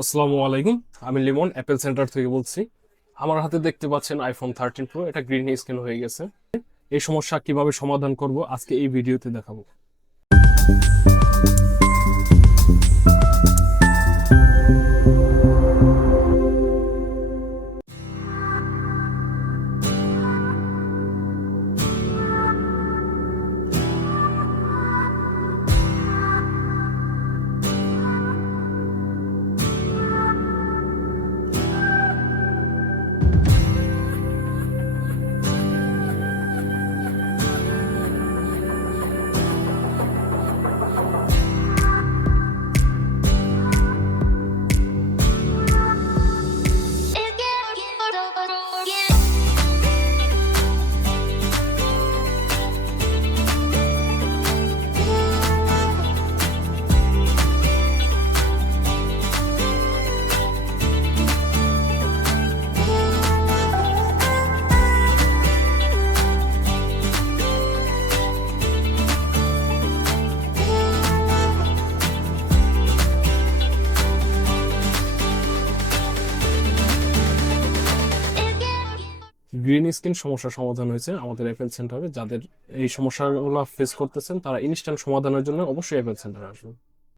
আসসালামু আলাইকুম। আমি লিমন অ্যাপেল সেন্টার থেকে বলছি। আমার হাতে দেখতে পাচ্ছেন আইফোন 13 প্রো। এটা গ্রিন স্ক্রিন হয়ে গেছে। এই সমস্যা কিভাবে সমাধান করব আজকে এই ভিডিওতে দেখাবো। গ্রিন স্ক্রিন সমস্যার সমাধান হয়েছে আমাদের অ্যাপেল সেন্টারে। যাদের এই সমস্যাগুলো ফেস করতেছেন তারা ইনস্ট্যান্ট সমাধানের জন্য অবশ্যই অ্যাপেল সেন্টারে আসুন।